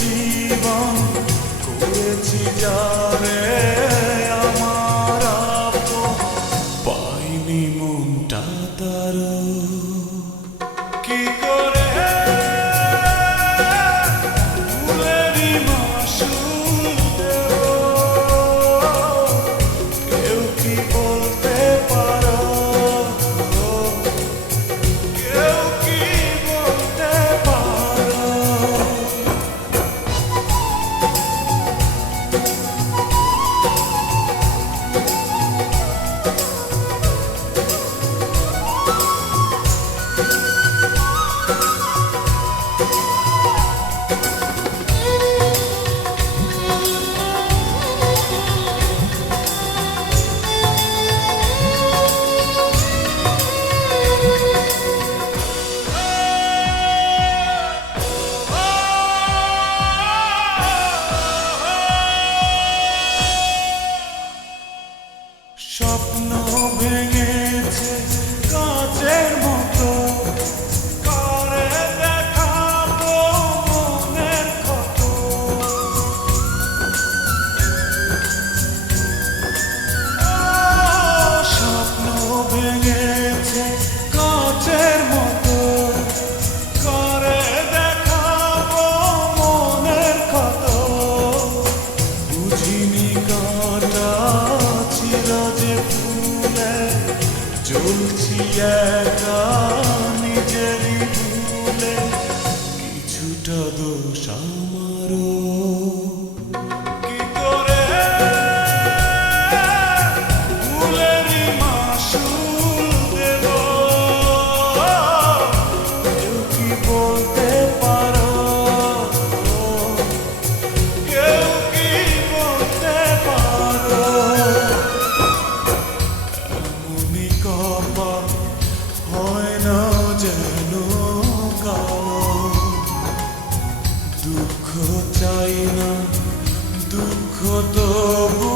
জীবন করেছি যারে আমার আপন, পাইনি মনটা তার কি করে ফুলেরই মাসুল দেব, কেউ কি বলতে পারো, কেউ কি বলতে পারো। স্বপ্ন ভেঙেছে কাচের মতো, করে দেখাবো মনের কত। স্বপ্ন ভেঙেছে কাচের মতো, করে দেখাবো মনের কত। বুঝিনি কাটা ছিল যে ফুলে, জ্বলছি একা নিজেরই ভুলে, কিছুটা দোষ আমারও। কি করে ফুলেরই মাসুল দেব, কেউ কি বলতে পারো, কেউ কি বলতে পারো। এমনই কপাল হয় না যেন কারো, দুঃখ চাই না দুঃখ তবু